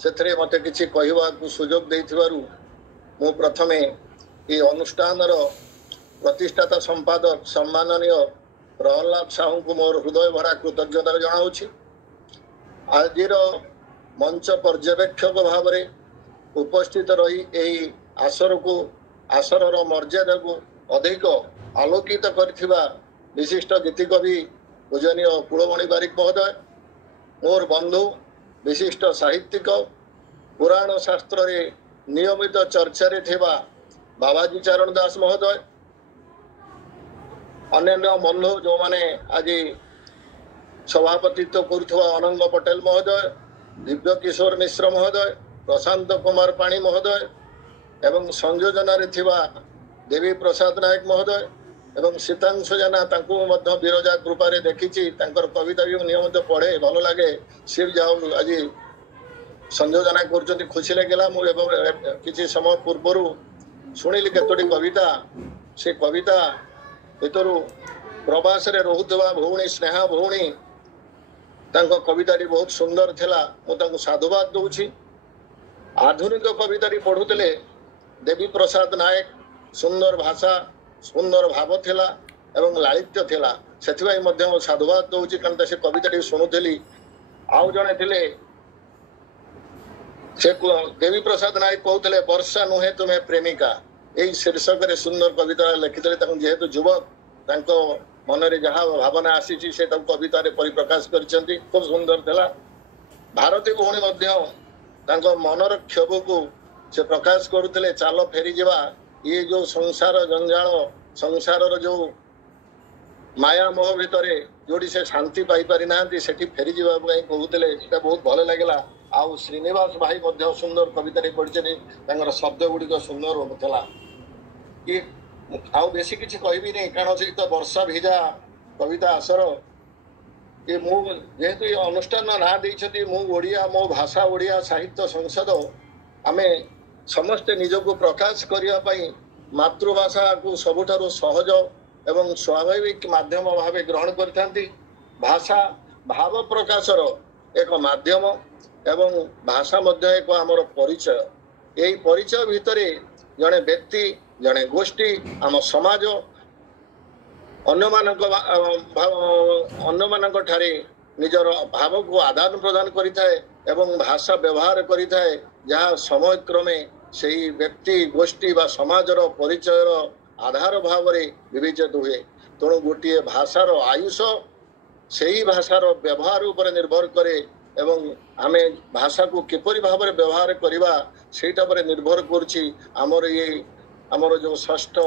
से मते किछि कहवाकू सुजोग देइथिबारु मु प्रथमे ये अनुष्ठान प्रतिष्ठाता संपादक सम्माननीय प्रहलाद साहू को मोर हृदय भरा कृतज्ञता जनाऊँगी। आज मंच पर्यवेक्षक भाव में उपस्थित रही यही आसर मर्यादा को अधिक आलोकित करथिबा विशिष्ट गीतिकवि पूजनीय कुलमणि बारिक महोदय, मोर बंधु विशिष्ट साहित्यिक पुराण शास्त्र रे नियमित चर्चा रे थिबा बाबाजी चरण दास महोदय, अन्य बंधु जो माने आज सभापतित्व करुवा अनंग पटेल महोदय, दिव्य किशोर मिश्र महोदय, प्रशांत कुमार पाणी महोदय एवं संयोजन रे थिबा देवी प्रसाद नायक महोदय एवं सीतांशु जेना विरजा कृपा देखी कविता भी नियमित पढ़े भल लगे सी जाऊ आज संयोजना कर खुशी लगे। मुझे किसी समय पूर्वर शुणिली केतोटी कविता से कविता भर प्रवास रे रोहुतबा भौणी स्नेहा भौणी कविता बहुत सुंदर थिला। मुझे साधुवाद दूची। आधुनिक कविता पढ़ुले देवी प्रसाद नायक सुंदर भाषा सुंदर भाव थिला एवं लालित्य थिला, सेथिबाई मध्य साधुवाद दूची। कारण से कविता शुणुली आउ जड़े थिले से देवी प्रसाद नायक कहते वर्षा नुहे तुम्हें प्रेमिका यही शीर्षक रे सुंदर कविता लिखिते जेहेतु युवक मन रे जहाँ भावना आसी से कविता परिप्रकाश करछंती खूब सुंदर थिला। भारती भौणी मध्य मनर क्षोभ को से प्रकाश करुले चाल फेरी जावा ये जो संसार जंजाल संसार जो माया मोह भितर जोड़ी से शांति पाई पारि नांती सेठी फेरी जावा कहते सेटा बहुत भल लगे। आउ श्रीनिवास भाई मध्य सुंदर कविता पढ़ी शब्द गुड़िक सुंदर था। ये आउ बेसी किसी कहबी नहीं कारण से तो वर्षा भिजा कविता आसर ये जेहेतु ये अनुष्ठान ना देइछथि मु ओडिया मो भाषा ओडिया साहित्य संसद आमे समस्ते निजको प्रकाश करिया पई मातृभाषा को सबुठारु सहज एवं स्वाभाविक माध्यम भाव ग्रहण करथांती। भाषा भाव प्रकाशर एक माध्यम एवं भाषा मध्य एक आमर परिचय। यही परिचय भितर जड़े व्यक्ति जड़े गोष्ठी आम समाज अन्य ठारे निजर भाव को आदान प्रदान करिथाए एवं भाषा व्यवहार करिथाए जहाँ समय क्रमे से व्यक्ति गोष्ठी बा समाजर परिचयर आधार भाव में विवेचित हुए। तेणु गोटे भाषार आयुष से ही भाषार व्यवहार उपर निर्भर करे एवं आमे भाषा को किपरि भाव में व्यवहार करवा सेटा पर निर्भर करुछि आमर ये आमर जो षष्ठ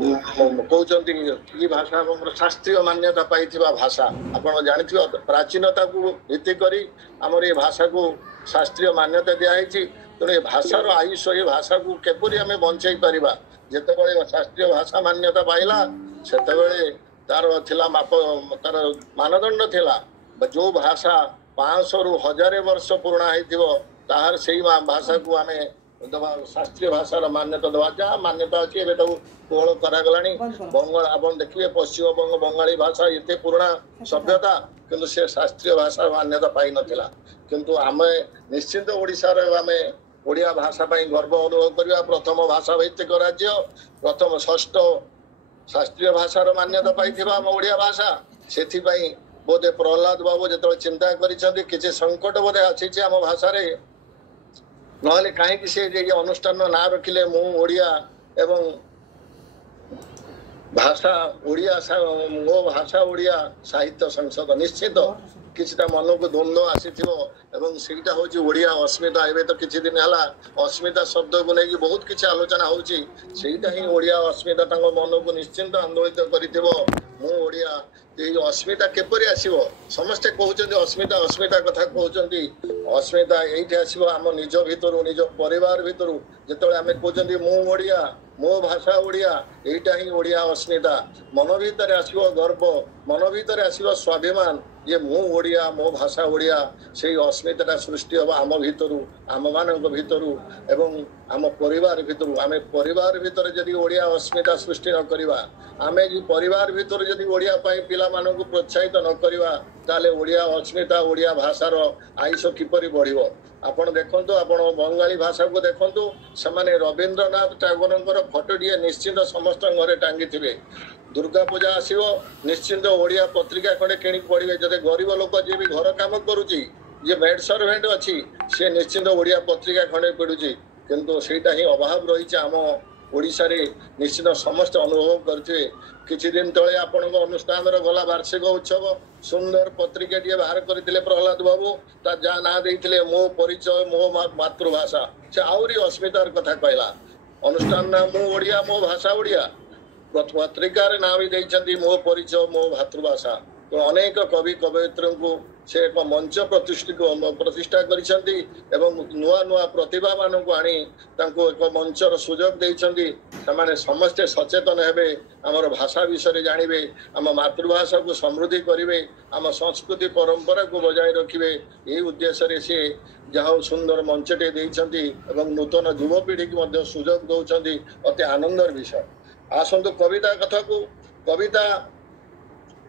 कहते ये भाषा शास्त्रीय मान्यता पाई भाषा आपड़ जानी प्राचीनता को भित्ति करी आमर ये भाषा को शास्त्रीय मान्यता दिखाई। तेणु ये भाषार आयुष ये भाषा को केपरि आमे बंचाई पारिबा जेतेबेले शास्त्रीय भाषा मान्यता पाइला सेतेबेले तार थिला माप तार मानदंड थिला जो भाषा 500 रु 1000 वर्ष पुराना होइथिबो ताहार सेही भाषा को आमे दबा शास्त्रीय भाषार मान्यता दबा जहाँ मान्यता अच्छी एबे कोहल करागलानी। बंगाल आपन देखिए पश्चिम बंग बंगाली भाषा एते पुराना सभ्यता किंतु से शास्त्रीय भाषा मान्यता पाई नथिला। किंतु आमे निश्चित ओडिशार आमे ओडिया भाषा पाई गर्व अनुभव करबा। प्रथम भाषा भित्तिक राज्य प्रथम षष्ठ शास्त्रीय भाषार मान्यता पाइथिबा हम ओडिया भाषा सेथि पाई बोधे प्रहलाद बाबू जो चिंता करिसेंती किछि संकट बोधे आछि आम भाषा रे नहले कहीं से अनुष्ठान ना रखिले मु ओडिया एवं भाषा ओडिया मो भाषा ओडिया साहित्य संसद निश्चित किछटा मन को द्वंद्व आसीथिबो एवं सेटा होची ओडिया अस्मिता। एबे तो किछि दिन हला अस्मिता शब्द को लेकी बहुत किछि आलोचना होची सेटा ही ओडिया अस्मिता तांको मन को निश्चित आंदोलित करिथिबो। मु ओडिया ये अस्मिता केपरि आसीबो समस्ते कहउचंदी अस्मिता अस्मिता कथा कहउचंदी अस्मिता एइठी आसीबो आम निज भितरु निज परिवार भितरु जेतले आमे कहउचंदी मु ओडिया मो भाषा ओडिया एइटा ही ओडिया अस्मिता। मन भीतर आसीबो गर्व मन भीतर आसीबो स्वाभिमान जे मु ओडिया मो भाषा ओडिया से अस्मिता सृष्टि हम आम भितर आम मान भितर एवं आम परिवार भितर आम परिवार भितर जदि ओडिया अस्मिता सृष्टि न करवा आम परिवार भितर जदि ओडिया पिला मानक प्रोत्साहित न करवा ताले ओडिया अस्मिता ओडिया भाषार आयुष किपरि बढ़िबो आपण देखंतु आपण बंगाली भाषा को देखंतु समाने रवींद्रनाथ टैगोरଙ୍କର ଫଟୋଟିଏ ନିଶ୍ଚିନ୍ତ ସମସ୍ତ ଘରେ ଟାଙ୍ଗିଥିବେ दुर्गा पूजा आसो निश्चिंत ओडिया पत्रिका खंडे किणी पढ़े जदि गरीब लोक जी भी घर कम करुच्ची जे मेड सर्वेंट अच्छी सी निश्चिंत ओडिया पत्रिका खंडे पढ़ुची किंतु सेटा ही अभाव रही आम ओडिशा रे निश्चित समस्त अनुभव करते किछि दिन तले आपण अनुष्ठान गला वार्षिक उत्सव सुंदर पत्रिका टी बाहर करते प्रहलाद बाबू ता जा ना देइथिले मो परिचय मो मातृभाषा से आउरी अस्मितार कथा कहला अनुष्ठान ना मो ओडिया मो भाषा ओडिया पत्रिकार ना भी देइछंती मो परिचय मो मातृभाषा तो अनेक कवि कवयित्री को से एक मंच प्रतिष्ठा करिसेंती एवं नुआ नुआ प्रतिभा मान को आनी तांको एक मंचर सुजोग देइछंती समाने समस्त सचेतन हेबे हमर भाषा विषय जानिबे आम मातृभाषा को समृद्धि करिवे आम संस्कृति परंपरा को बजाय रखिबे एही उद्देश्य रे से जहाँ सुंदर मंचटे देइछंती एवं नूतन युवपीढ़ी की मध्य सुजोग दउछंती अति आनंदर विषय आसंतु कविता कथा को कविता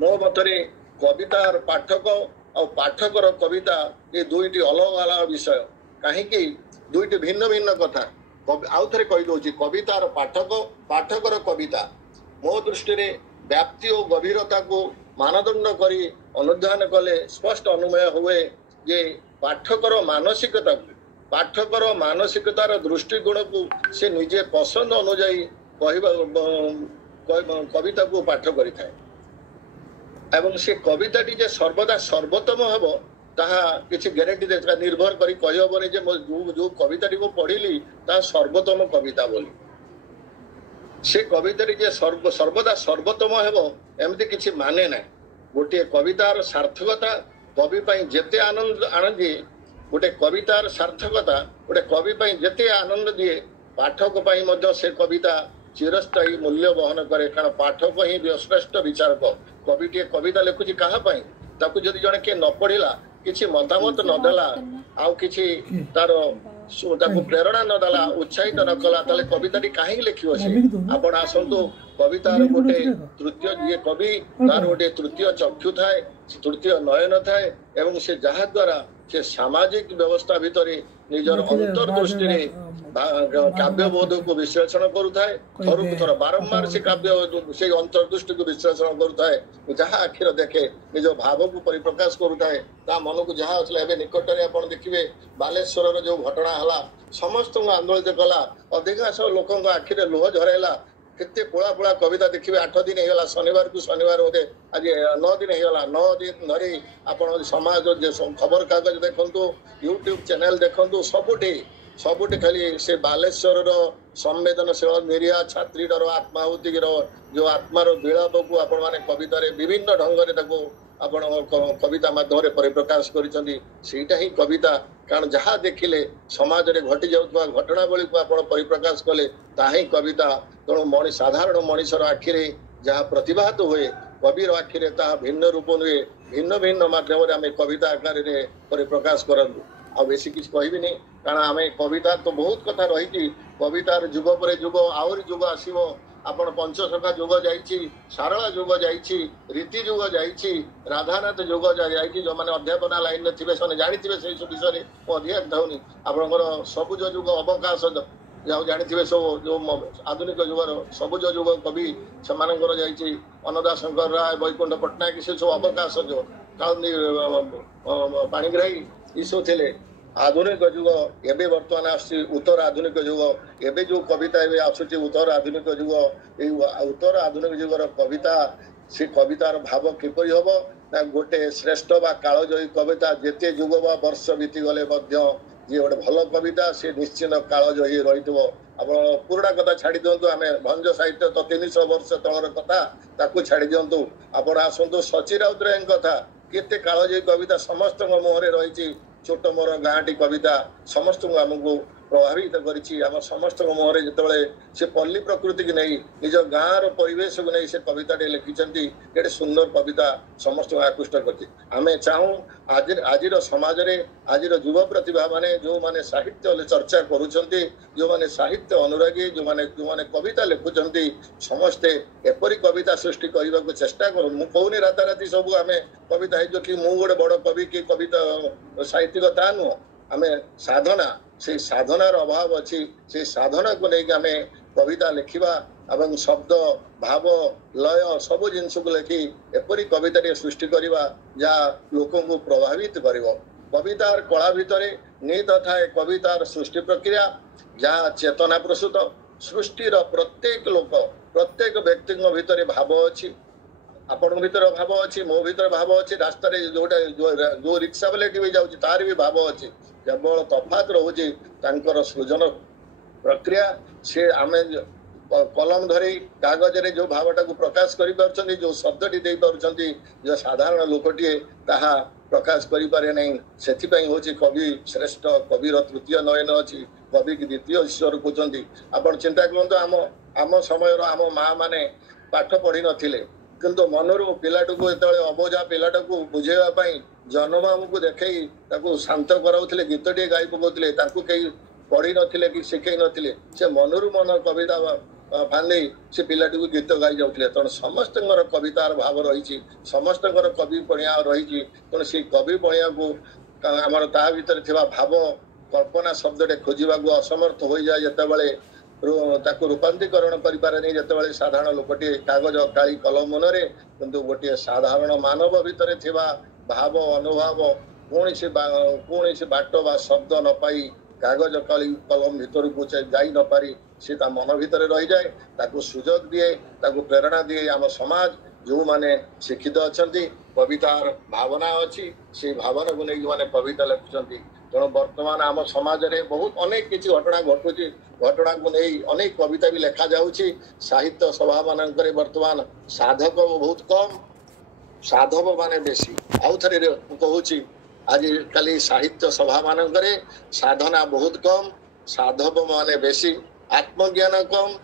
मो मतरे कवितार पाठक और पाठकर कविता ये दुईटी अलग अलग विषय कहीं दुईटी भिन्न भिन्न कथा आउ थे कहीदे कवितार पाठक पाठकर कविता मो दृष्टि व्याप्ति और गभीरता को मानदंड करी अनुधान कले स्पष्ट अनुमय हुए जे पाठकर मानसिकता पाठकर मानसिकतार दृष्टिकोण को से निजे पसंद अनुजाई कविता को पाठ करिथाए एवं से कविताटी जे सर्वदा सर्वोत्तम हेब ताहा किछि ग्यारंटी देता निर्भर करी कहि हबनी जे जो कविताटी को पढ़िली ता सर्वोत्तम कविता बोली से कविताटी जे सर्वदा सर्वोत्तम हेब एमती किछि माने ना गोटे कवितार सार्थकता कवि पई जेते आनंद आनंदी गोटे कवितार सार्थकता गोटे कवि पई जेते आनंद दिए पाठक पई मध्य से कविता चिरस्थायी मूल्य बहन करे कारण पाठक ही श्रेष्ठ विचारक कविटे कविता लिखुची कहा पाई ताकू जदि जने के न पढ़िला किछि मतामत न देला आउ किछि तार ताकू प्रेरणा न देला उत्साहित न कला ताले कविताटी काहे लिखियो से आपण आसंतु कवितार गोटे तृतीय ये कवि तार गोटे तृतीय चक्षु थाए तृतीय नयन थाए एवं से जहा द्वारा से सामाजिक व्यवस्था भितर निजर अंतर्दृष्टि रे काव्य बोध को विश्लेषण करुए थर थर बारंबार से काव्य से अंतर्दृष्टि को विश्लेषण करुए जहाँ आखिर देखे निज भाव को परिप्रकाश करुए मन को जहाँ आसला निकट में आप देखिए बालेश्वर जो घटना है समस्त आंदोलित कला अधिकांश लोक आखिरे लुह झरला केते पोला पोला कविता देखिए 8 दिन होगा शनिवार को शनिवार होते आज 9 दिन होगा 9 दिन धरी आप समाज खबर कागज देखु यूट्यूब चैनल देखु सबुठी खाली से बालेश्वर संवेदनशील निरीह छात्रीर आत्माहुति जो आत्मार विलाप को आपण मैंने कवितार विभिन्न ढंग से आपण कविता माध्यम परिप्रकाश करिसेंटा ही कविता कारण जहाँ देखिले समाज में घटी जाउथबा घटनावली को आपण परिप्रकाश कले ताही कविता तेणु मणि साधारण मनीषर आखिरे जहाँ प्रतिभात हुए कविर आखिरे ता भिन्न रूप नुए भिन्न भिन्न माध्यम आम कविता आकार परिप्रकाश करंतु आ बेसी किछ कहबी नहीं कारण आम कविता तो बहुत कथा रही कवितार जुग पर जुग आहरी जुग आसो आपण पंचसखा जुग जाइछि सारला जुग जाइछि रीति जुग जाइछि राधानाथ जुग जाइछि जो माने अध्यापना लाइन में थिबे सने जानिथिबे से विषय रे अधिक धाउनी आपनकर सबुज जुग अवकाश जाऊ जानिथिबे सब जो आधुनिक जुगर सबुज जुग कवि सेमानकर जाइछि अन्नदा शंकर राय वैकुंठ पट्टनायक से सब अवकाश जो काउंदी पाणिग्राही ईसो थिले आधुनिक जुग एबे वर्तमान आसी उत्तर आधुनिक जुग एबे जो कविता एबे आसुची उत्तर आधुनिक जुग ए उत्तर आधुनिक जुगर कविता से कवितार भाव किपरि हबो ना गोटे श्रेष्ठ बा कालजयी कविता जेते जुग बा वर्ष बीती गले मध्य जे गोटे भल कविता से निश्चित कालजयी रहितबो आपण पुराणा कथा छाड़ी दियंतु आमे भंज साहित्य तो 300 वर्ष तळर कथा ताकू छाड़ी दियंतु आपण आसंतु सची राउतराय कथा केते कालजयी कविता समस्त मुहरे रही छोट मोर गाँटी कविता समस्त आमको प्रभावित करिछि आम समस्त मुहरे जितेबाला से पल्ली प्रकृति की नहीं निज गाँव परिवेश को नहीं से कविता लिखिंट केटे सुंदर कविता समस्त आकृष्ट कर चाहूँ आज समाज रे आज युव प्रतिभा माने जो माने साहित्य चर्चा करुछंती जो माने साहित्य अनुरागी जो माने कविता लिखुंट समस्ते एपरी कविता सृष्टि करने को चेष्टा करूँ मु कहूनी राताराति सब आम कविता है कि मु गोटे बड़ कवि कि कविता साहित्यिक ता नुह आम साधना से साधनार अभाव अच्छी से साधना को लेकिन आम कविता लिखा एवं शब्द भाव लय सब जिनस को लिखि एपरी कविता सृष्टि करवा जहाँ लोक को प्रभावित कर कवितार कला भितर निहित थाए कवितार सृष्टि प्रक्रिया जहाँ चेतना प्रसूत सृष्टिर प्रत्येक लोक प्रत्येक व्यक्ति भितर भाव अच्छी आपण भीतर भाव अच्छी मो भीतर भाव अच्छी रास्ता जोटा जो रिक्शा वाले भी जाऊँगी तार भी भाव अच्छी केवल तफात रोचे सृजन प्रक्रिया से आम कलम धरी कागज रे जो भावटा को प्रकाश कर जो शब्दटी दे पार्टी जो साधारण लोकटे ताहा प्रकाश करें नहीं से कवि श्रेष्ठ कविर तृतीय नयन अच्छी कवि की द्वितीय ईश्वर कहते आप चिंता करूँ आम आम समय आम माँ मैंने पाठ पढ़ी नथिले किंतु मनरू पिलाटू जो अबोझा पिलाटा को बुझेवाई जन्म को देखई शांत कराउथिले गीतटे गाई पकाउथिले कई पढ़ी नथिले कि शिखई नथिले से मनरू मन कविता फांदे से पिलाटी को गीत गाई जाउथिले तेणु समस्त कवितार भाव रही समस्त कवि पणिया रही तेणु से कवि पणिया को आमर ता भीतर थिबा भाव कल्पना शब्दटे खोजा को असमर्थ हो जाए जितेबाला रूपांतरीकरण करें जितेबाला साधारण लोकटे कागज काली कलम मनरे किंतु गोटे साधारण मानव भितर थिबा भाव अनुभव कौन से बाट बा शब्द न पाई कागज काली कलम भीतर को जाई न पारी से मन भितर रही जाए ताकू सुजोग दिए ताकू प्रेरणा दिए आम समाज जो माने शिक्षित अच्छा कवितार भावना अच्छी से भावना को लेकिन माने कविता लिखुंट तेणु बर्तमान आम समाज रे बहुत अनेक किसी घटना घटुची घटना को नहीं अनेक कविता भी लिखा जाउची साहित्य सभा मानक बर्तमान साधक बहुत कम साधव माने बेसी आउ थे कहूँ आज काली साहित्य सभा मानक साधना बहुत कम साधव माने बेसी आत्मज्ञान कम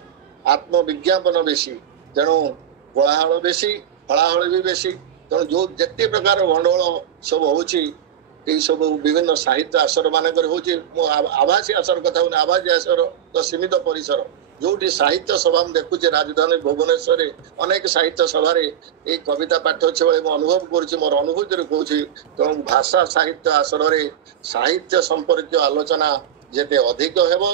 आत्मविज्ञापन बेसी तेणु कोलाहल बेसी फलाहल भी बेसी तेणु जो जिते प्रकार गंडगोल सब होची सब विभिन्न साहित्य आसर मानक आभासी आसर कथा आभासी आसर तो सीमित परिसर जो साहित्य सभा देखुचे राजधानी भुवनेश्वर अनेक साहित्य सभा ये कविता पाठ अच्छे बेले अनुभव कर मोर अनुभूति कहूँ तेणु भाषा साहित्य आसर साहित्य संपर्क आलोचना जिते अधिक हेब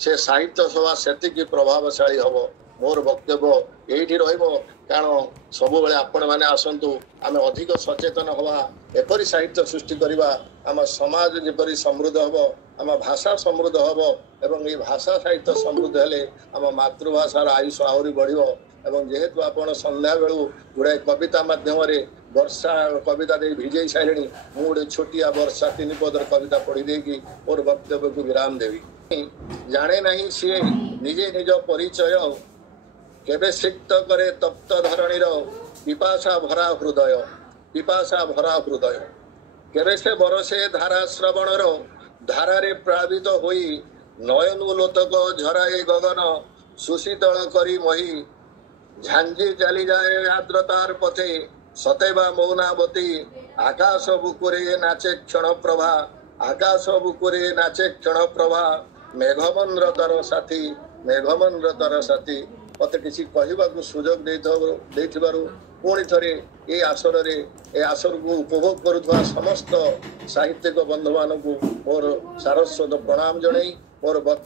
से साहित्य सभा से प्रभावशाली हम मोर वक्तव्य यही कारण सब बेले आपण मैंने आसतु आम अधिक सचेतन हवा एपरी साहित्य सृष्टि करवा आम समाज जेपरी समृद्ध हम आम भाषा समृद्ध हम एवं ये भाषा साहित्य समृद्ध हेले आम मातृभाषार आयुष आहरी बढ़ियो एवं जेहेतु आपण संध्या बेलू गुड़ाए कविता माध्यम वर्षा कविता दे भिजई सारे मु गोटे छोटिया वर्षा 3 पदर कविता पढ़ी देकी मोर वक्तव्य को विराम देवी जाने नहीं सी निजे निज परिचय केबे सिक्त करे तप्त धरणीर पिपासा भरा हृदय केबे से बरसे धारा श्रवणर धारारे प्लावित होई नयनोलोतक झराए गगन सुशीतल करी मही झांझी चली जाए आर्द्रतार पथे सतेबा मौनावती आकाश बुकुरे नाचे क्षण प्रभा मेघमंद्र तर साथी मत किसी कहवाक सुजोग पुणी थे ये आसर को उपभोग करुवा समस्त साहित्यिक बंधु मान मोर सारस्वत प्रणाम जन मोर